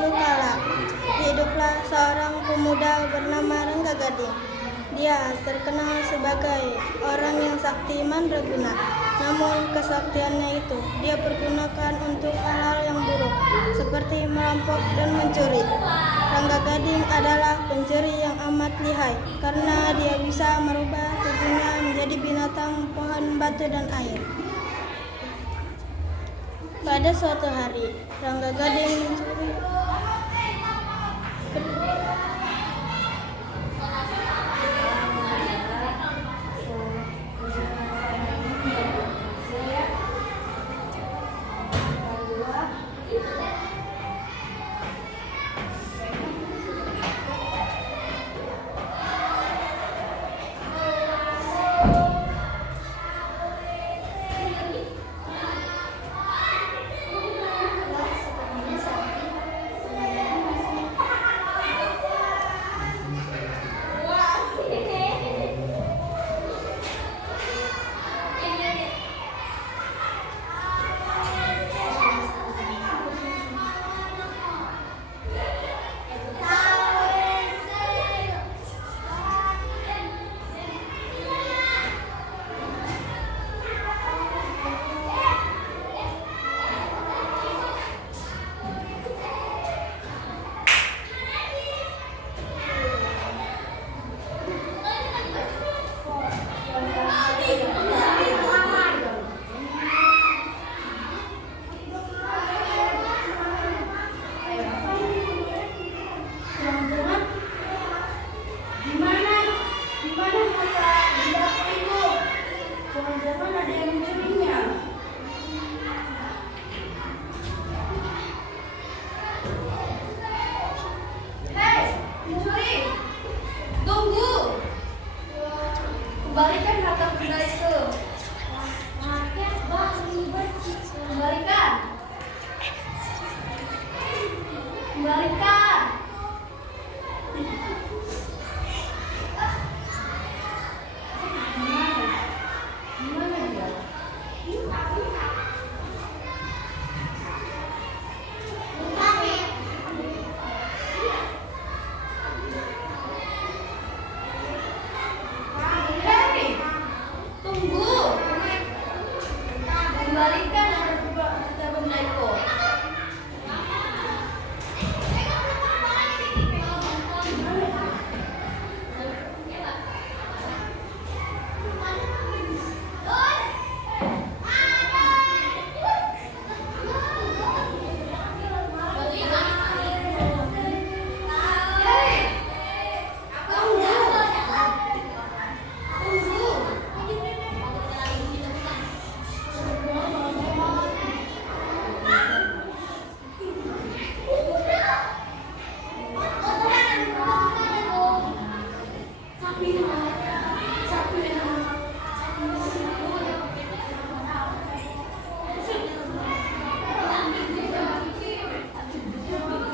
dulu kala, hiduplah seorang pemuda bernama Rangga Gading. Dia terkenal sebagai orang yang sakti mandraguna. Namun kesaktiannya itu dia pergunakan untuk hal-hal yang buruk, seperti merampok dan mencuri. Rangga Gading adalah pencuri yang amat lihai, karena dia bisa merubah tubuhnya menjadi binatang, pohon, batu, dan air. Pada suatu hari, Rangga Gading mencuri Kembalikan harta benda itu. Kembalikan. Kembalikan. Gimana dia? Kembalikan harta benda itu.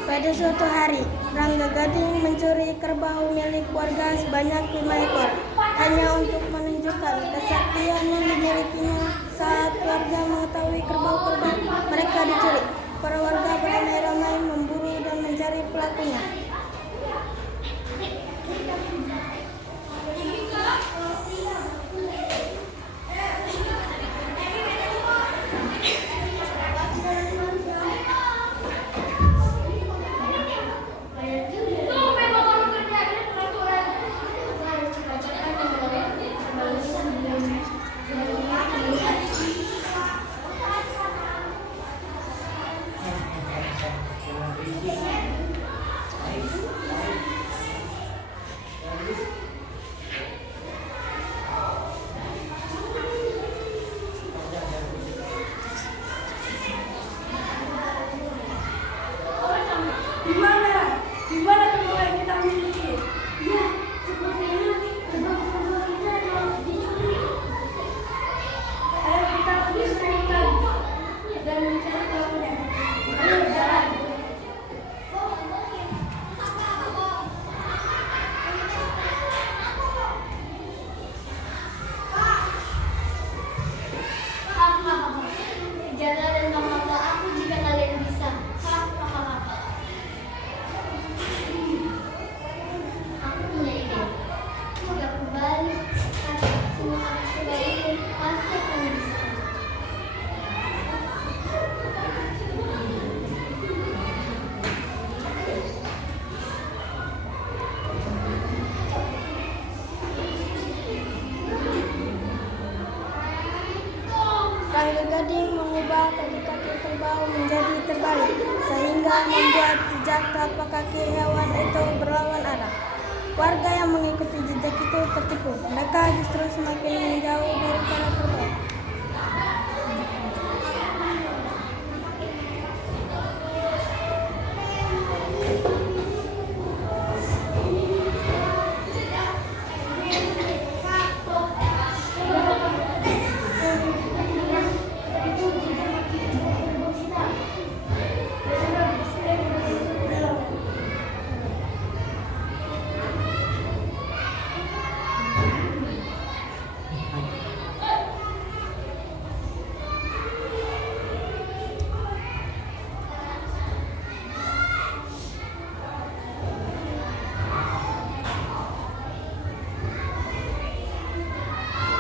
Pada suatu hari, Rangga Gading mencuri kerbau milik warga sebanyak 5 ekor, hanya untuk menunjukkan kesaktian yang dimilikinya. Saat warga mengetahui kerbau-kerbau mereka dicuri, para warga beramai-ramai memburu dan mencari pelakunya. Gimana kerbau yang kita miliki? Ya, sepertinya kerbau-kerbau kita telah dicuri. Ayo kita terus menemukan dan mencari pelakunya. Ayo jalan. Jaga dan banggalah aku jika kalian bisa. Gading mengubah kaki-kaki kerbau menjadi terbalik, sehingga membuat jejak telapak kaki hewan itu berlawan arah. Warga yang mengikuti jejak itu tertipu. Mereka justru semakin menjauh dari para kerbau.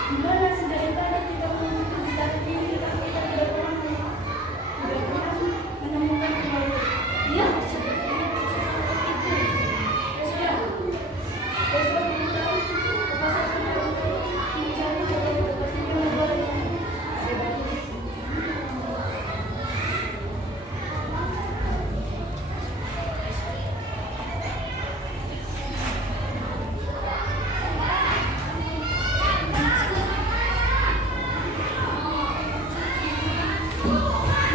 Dimana sedari tadi kita mengikuti jejak ini, tapi kita tidak pernah menemukan kerbau itu. Iya, sepertinya itu. Ya sudah. Besok kita ke pasar kerbau untuk mencari kerbau itu. Pastinya membuat yang hebat ini.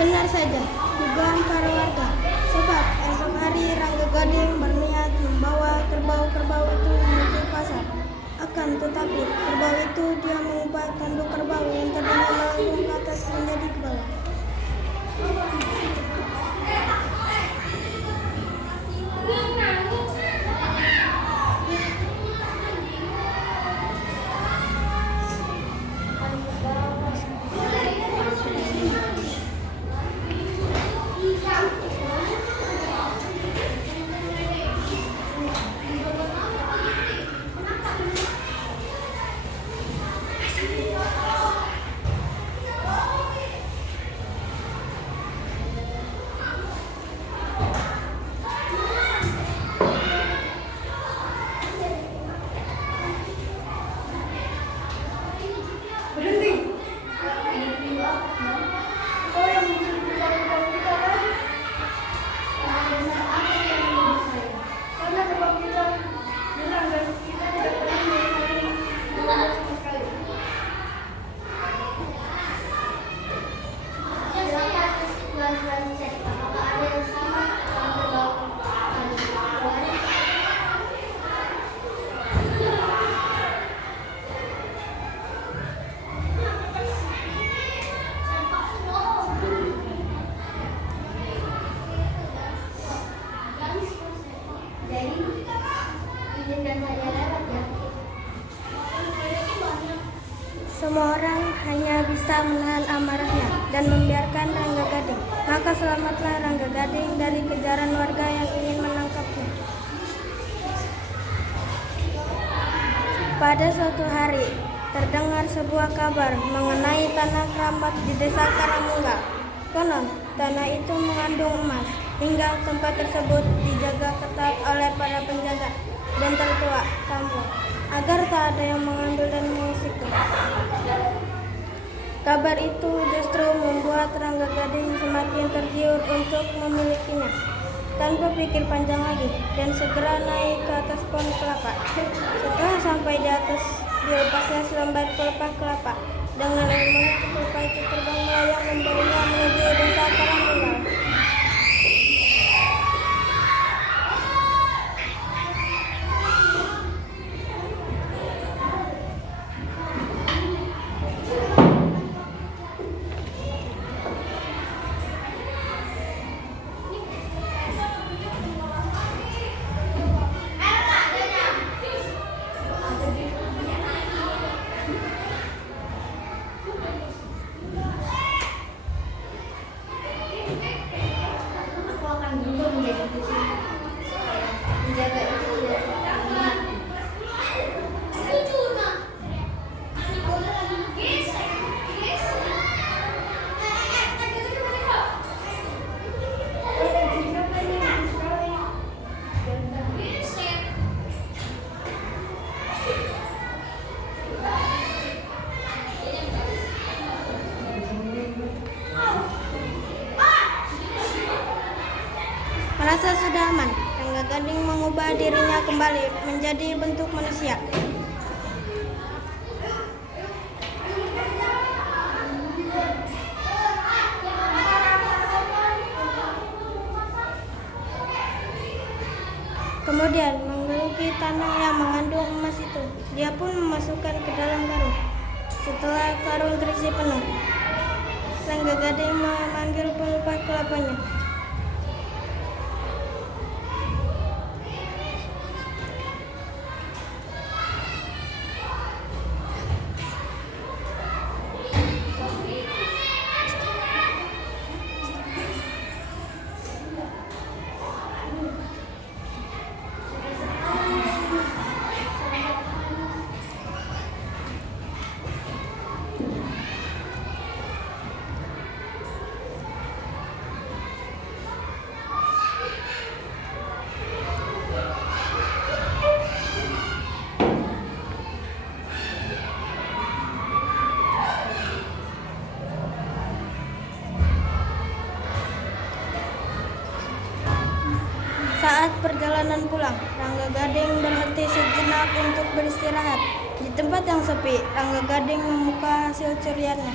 Benar saja, dugaan para warga. Sebab esok hari Rangga Gading berniat membawa kerbau-kerbau itu menuju pasar. Akan tetapi, kerbau itu dia mengubah tanduk kerbau yang tadinya melengkung ke atas menjadi ke bawah. Berhenti. Kau yang mencuri kerbau kita kan? Karena kerbau kita hilang dan kita tidak pernah melihat kerbau sama sekali. Semua orang hanya bisa menahan amarahnya dan membiarkan Rangga Gading. Maka selamatlah Rangga Gading dari kejaran warga yang ingin menangkapnya. Pada suatu hari, terdengar sebuah kabar mengenai tanah keramat di desa Karamunggal. Konon, tanah itu mengandung emas, hingga tempat tersebut dijaga ketat oleh para penjaga dan tertua kampung, agar tak ada yang mengambil dan mengusiknya. Kabar itu justru membuat Rangga Gading semakin tergiur untuk memilikinya. Tanpa pikir panjang lagi, dan segera naik ke atas pohon kelapa. Setelah sampai di atas, dilepasnya selembar pelepah kelapa. Dengan ilmunya, kelapa itu terbang melayang membawanya menuju desa Karamunggal. Merasa sudah aman, Rangga Gading mengubah dirinya kembali menjadi bentuk manusia. Kemudian menggeluki tanah yang mengandung emas itu. Dia pun memasukkan ke dalam karung. Setelah karung terisi penuh, Rangga Gading memanggil penumpang kelapanya. Saat perjalanan pulang, Rangga Gading berhenti sejenak untuk beristirahat. Di tempat yang sepi, Rangga Gading membuka hasil curiannya.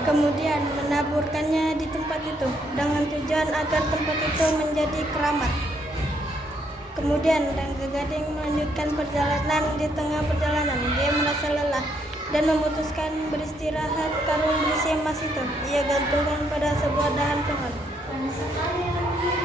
Kemudian menaburkannya di tempat itu dengan tujuan agar tempat itu menjadi keramat. Kemudian Rangga Gading melanjutkan perjalanan. Di tengah perjalanan dia merasa lelah dan memutuskan beristirahat. Karung berisi emas itu ia gantungkan pada sebuah dahan pohon. Panas sekali hari ini.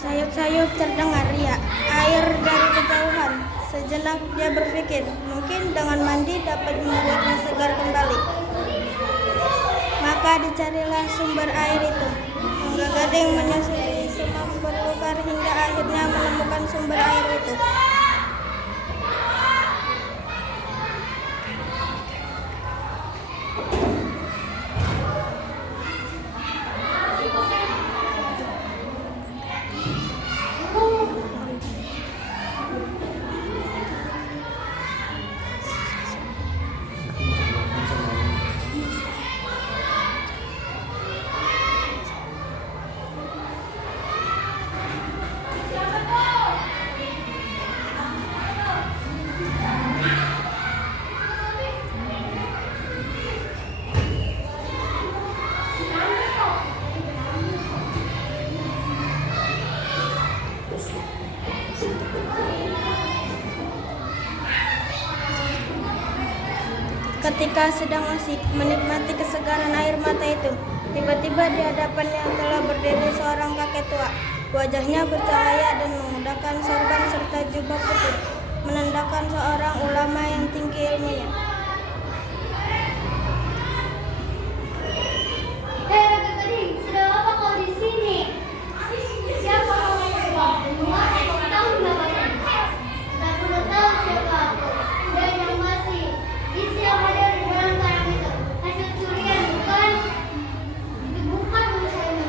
Sayup-sayup terdengar riak air dari kejauhan. Sejenak dia berpikir, mungkin dengan mandi dapat membuatnya segar kembali. Maka dicarilah sumber air itu. Rangga Gading menyusuri semua belukar hingga akhirnya menemukan sumber air itu. Ketika sedang asik menikmati kesegaran air mata itu, tiba-tiba di hadapannya telah berdiri seorang kakek tua. Wajahnya bercahaya dan menggunakan sorban serta jubah putih, menandakan seorang ulama yang tinggi ilmunya. Hei Rangga Gading, sedang apa kau di sini? Siapa kamu? Kau tahu nama kamu? Tak perlu tahu siapa aku. Dan yang masih isi yang ada di dalam karung itu hasil curian, bukan? Itu bukan urusanmu.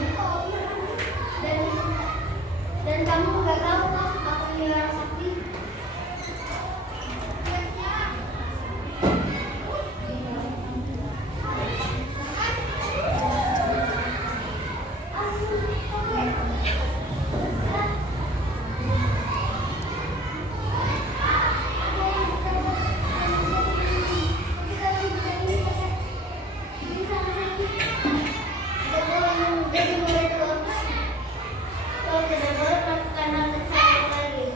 Kau tidak boleh melakukan hal tersebut lagi.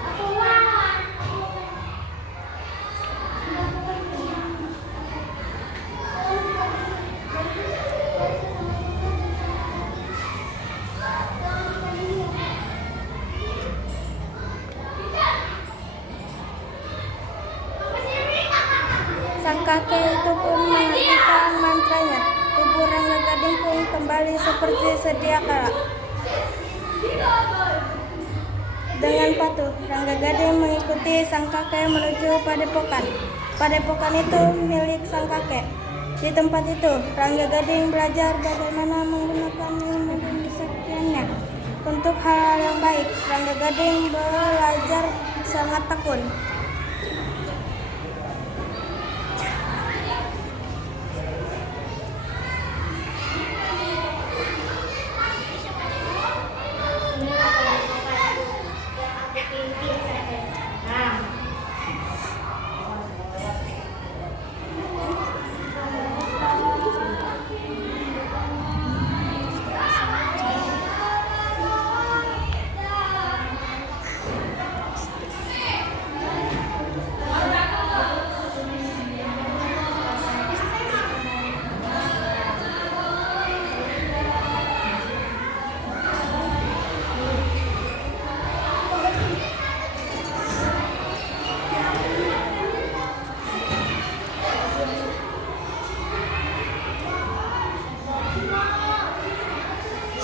Aku lawan. Sang kakek itu pun menghentikan mantranya. Tubuh Rangga Gading pun kembali seperti sedia kala. Dengan patuh, Rangga Gading mengikuti sang kakek menuju padepokan. Padepokan itu milik sang kakek. Di tempat itu, Rangga Gading belajar bagaimana menggunakan ilmu dan kesaktiannya untuk hal-hal yang baik. Rangga Gading belajar sangat tekun.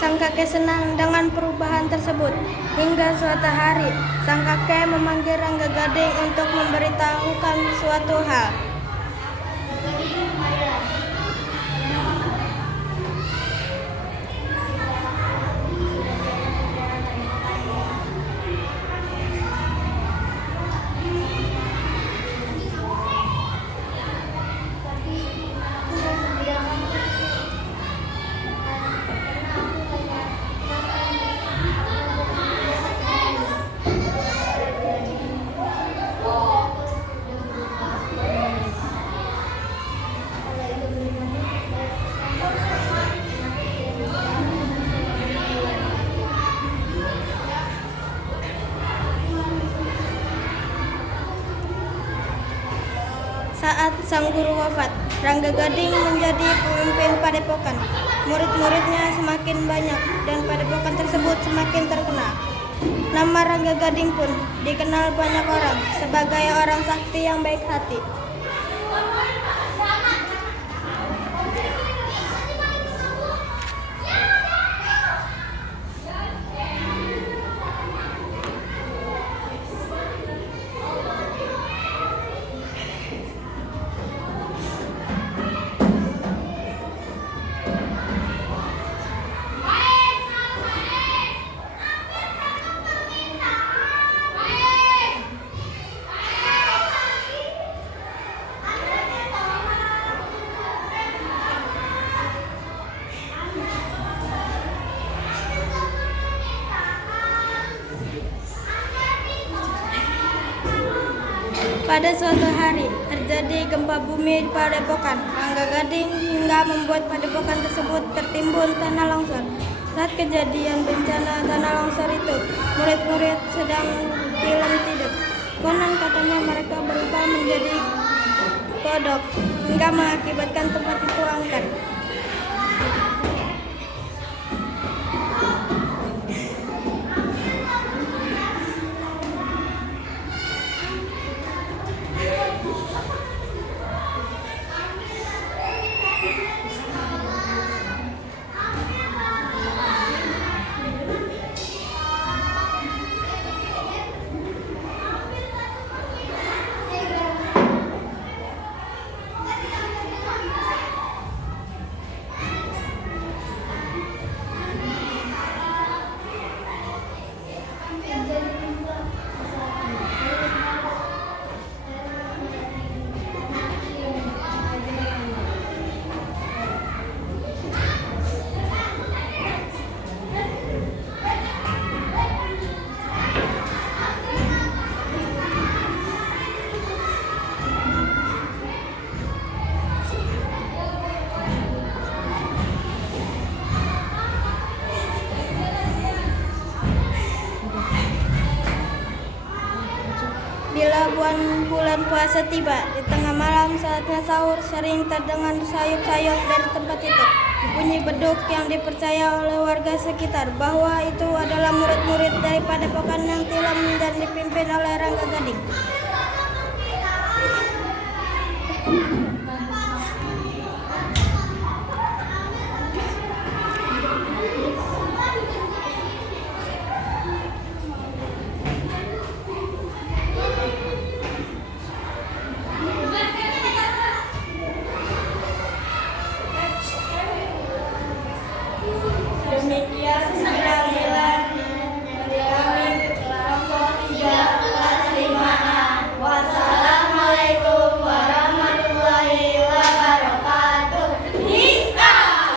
Sang kakek senang dengan perubahan tersebut. Hingga suatu hari, sang kakek memanggil Rangga Gading untuk memberitahukan suatu hal. Saat sang guru wafat, Rangga Gading menjadi pemimpin padepokan. Murid-muridnya semakin banyak dan padepokan tersebut semakin terkenal. Nama Rangga Gading pun dikenal banyak orang sebagai orang sakti yang baik hati. Pada suatu hari, terjadi gempa bumi di padepokan. Rangga Gading hingga membuat padepokan tersebut tertimbun tanah longsor. Saat kejadian bencana tanah longsor itu, murid-murid sedang dalam tidur. Konon katanya mereka berubah menjadi kodok hingga mengakibatkan tempat itu angker. bulan puasa tiba. Di tengah malam saatnya sahur, sering terdengar sayup-sayup dari tempat itu. Bunyi beduk yang dipercaya oleh warga sekitar bahwa itu adalah murid-murid dari padepokan yang tilam dan dipimpin oleh Rangga Gading.